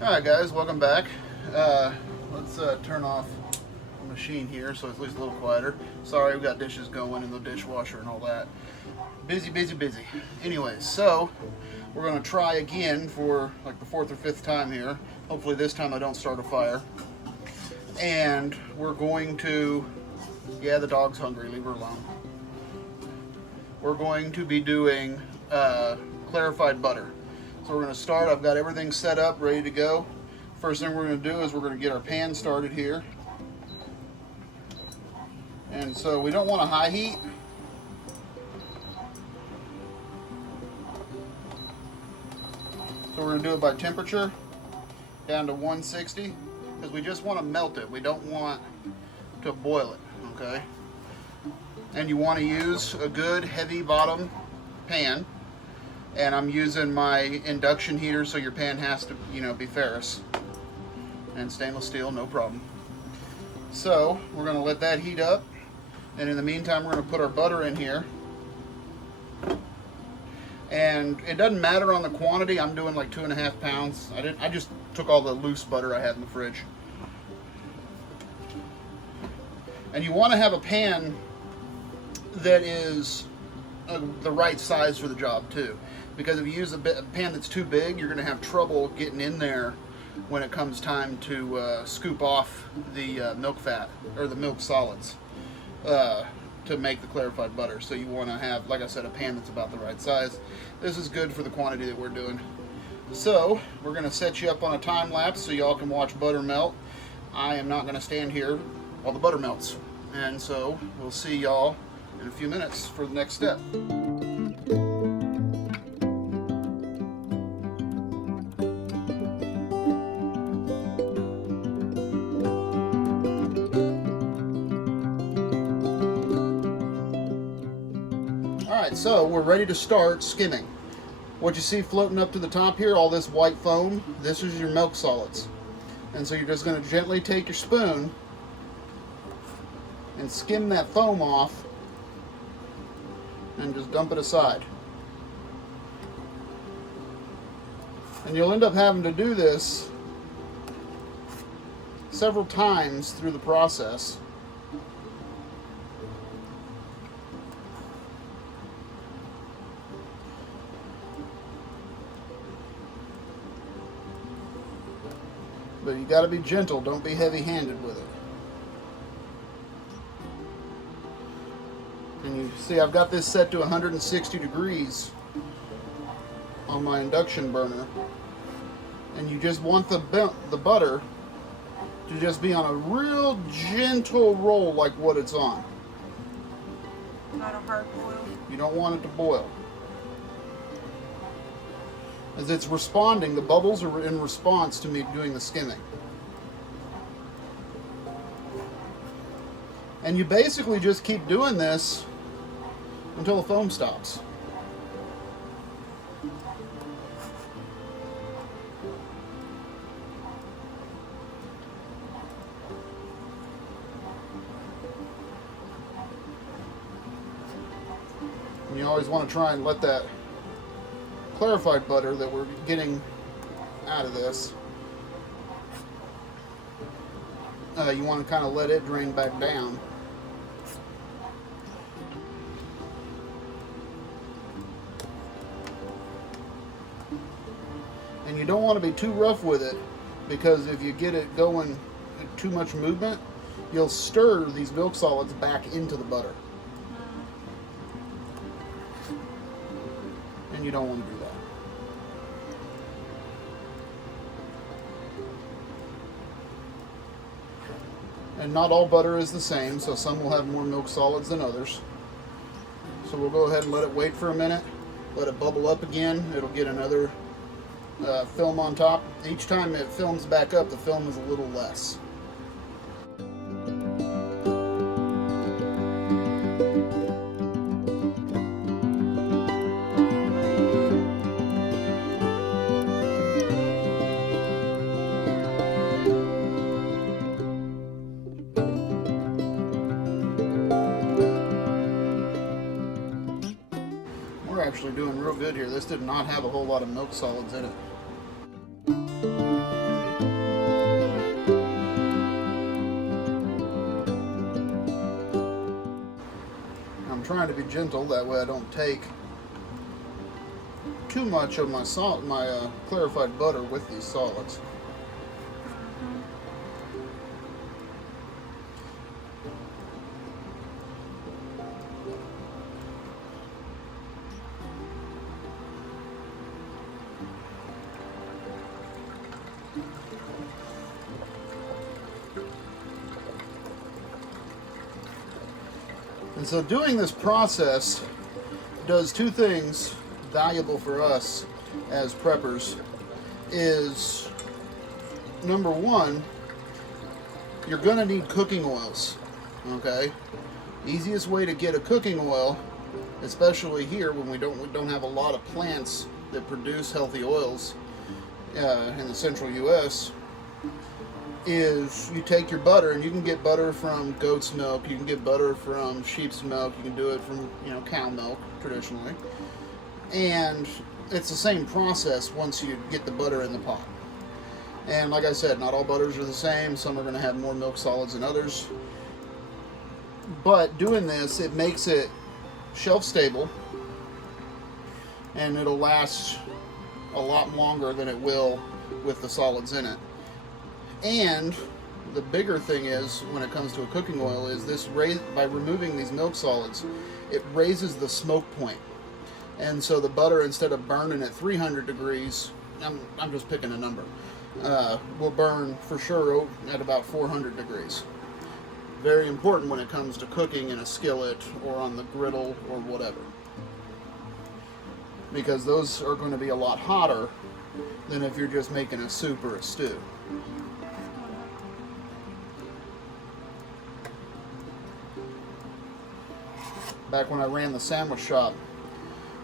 Alright guys, welcome back. Let's turn off the machine here so it's at least a little quieter. Sorry, we've got dishes going in the dishwasher and all that. Busy, busy, busy. Anyways, so we're going to try again for like the fourth or fifth time here. Hopefully this time I don't start a fire. And we're going to, yeah, the dog's hungry, leave her alone. We're going to be doing clarified butter. So we're going to start, I've got everything set up, ready to go. First thing we're going to do is we're going to get our pan started here. And so we don't want a high heat. So we're going to do it by temperature, down to 160, because we just want to melt it. We don't want to boil it, okay? And you want to use a good heavy bottom pan. And I'm using my induction heater, so your pan has to, be ferrous. And stainless steel, no problem. So, we're going to let that heat up. And in the meantime, we're going to put our butter in here. And it doesn't matter on the quantity. I'm doing like 2.5 pounds. I just took all the loose butter I had in the fridge. And you want to have a pan that is the right size for the job too, because if you use a pan that's too big, you're going to have trouble getting in there when it comes time to scoop off the milk fat or the milk solids to make the clarified butter. So you want to have, like I said, a pan that's about the right size. This is good for the quantity that we're doing. So we're going to set you up on a time lapse so y'all can watch butter melt. I am not going to stand here while the butter melts, and so we'll see y'all in a few minutes for the next step. Alright, so we're ready to start skimming. What you see floating up to the top here, all this white foam, this is your milk solids. And so you're just going to gently take your spoon and skim that foam off and just dump it aside. And you'll end up having to do this several times through the process. But you got to be gentle, don't be heavy-handed with it. And you see I've got this set to 160 degrees on my induction burner. And you just want the butter to just be on a real gentle roll like what it's on. Not a hard boil. You don't want it to boil. As it's responding, the bubbles are in response to me doing the skimming. And you basically just keep doing this until the foam stops. And you always want to try and let that clarified butter that we're getting out of this, you want to kind of let it drain back down. And you don't want to be too rough with it, because if you get it going too much movement, you'll stir these milk solids back into the butter. And you don't want to do that. And not all butter is the same, so some will have more milk solids than others. So we'll go ahead and let it wait for a minute, let it bubble up again. It'll get another film on top. Each time it films back up, the film is a little less. We're actually doing real good here. This did not have a whole lot of milk solids in it. trying to be gentle, that way I don't take too much of my clarified butter with these solids. And so doing this process does two things valuable for us as preppers. Is number one, you're going to need cooking oils. Okay? Easiest way to get a cooking oil, especially here when we don't have a lot of plants that produce healthy oils in the central US, is you take your butter, and you can get butter from goat's milk, you can get butter from sheep's milk, you can do it from cow milk traditionally, and it's the same process once you get the butter in the pot. And like I said, not all butters are the same. Some are going to have more milk solids than others, but doing this, it makes it shelf stable, and it'll last a lot longer than it will with the solids in it. And the bigger thing is, when it comes to a cooking oil, is this by removing these milk solids, it raises the smoke point. And so the butter, instead of burning at 300 degrees, I'm just picking a number, will burn for sure at about 400 degrees. Very important when it comes to cooking in a skillet or on the griddle or whatever, because those are going to be a lot hotter than if you're just making a soup or a stew. Back when I ran the sandwich shop,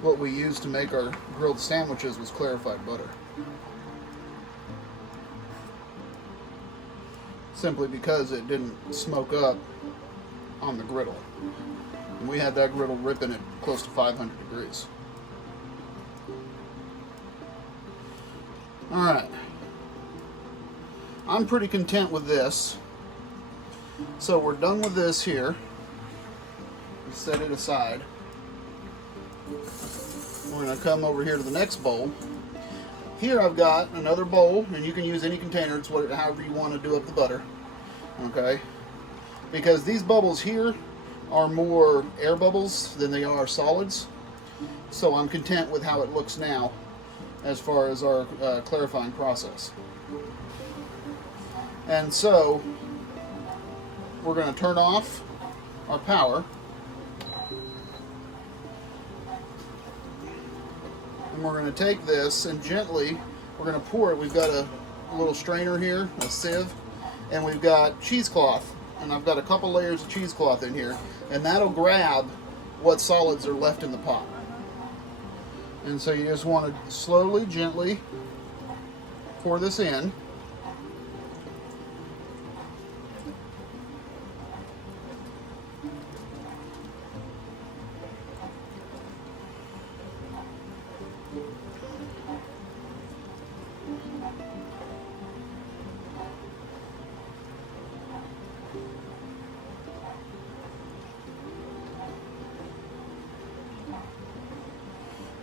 what we used to make our grilled sandwiches was clarified butter. Simply because it didn't smoke up on the griddle. And we had that griddle ripping at close to 500 degrees. Alright. I'm pretty content with this. So we're done with this here. Set it aside. We're going to come over here to the next bowl. Here I've got another bowl, and you can use any container. It's however you want to do up the butter. Okay? Because these bubbles here are more air bubbles than they are solids. So I'm content with how it looks now as far as our clarifying process. And so we're going to turn off our power. And we're going to take this and gently, we're going to pour it. We've got a little strainer here, a sieve, and we've got cheesecloth. And I've got a couple layers of cheesecloth in here, and that'll grab what solids are left in the pot. And so you just want to slowly, gently pour this in.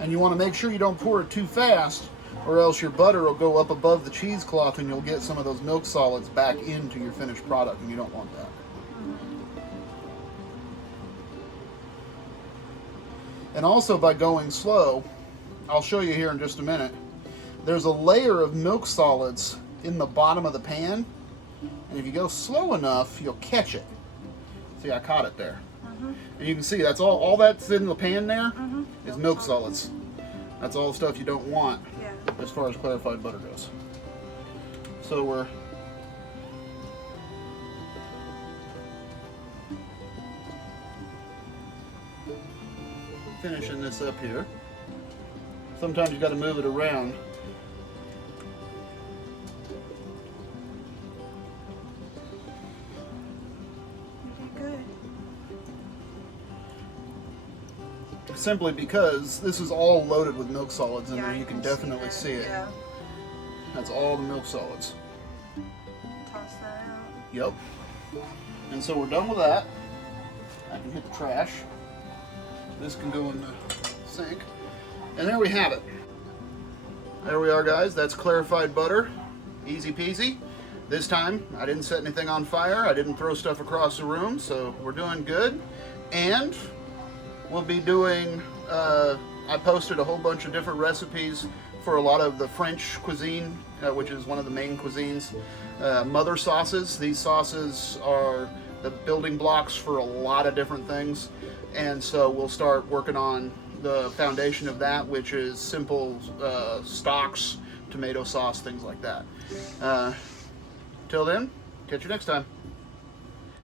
And you want to make sure you don't pour it too fast, or else your butter will go up above the cheesecloth and you'll get some of those milk solids back into your finished product, and you don't want that. And also, by going slow, I'll show you here in just a minute, there's a layer of milk solids in the bottom of the pan, and if you go slow enough, you'll catch it. See, I caught it there. And you can see that's all that's in the pan there is milk solids. That's all the stuff you don't want as far as clarified butter goes. So we're finishing this up here. Sometimes you got to move it around. Simply because this is all loaded with milk solids in there. You can definitely see it. Yeah. That's all the milk solids. Toss that out. Yep. And so we're done with that. I can hit the trash. This can go in the sink. And there we have it. There we are, guys. That's clarified butter. Easy peasy. This time, I didn't set anything on fire. I didn't throw stuff across the room, so we're doing good. And we'll be doing, I posted a whole bunch of different recipes for a lot of the French cuisine, which is one of the main cuisines. Mother sauces. These sauces are the building blocks for a lot of different things. And so we'll start working on the foundation of that, which is simple stocks, tomato sauce, things like that. Till then, catch you next time.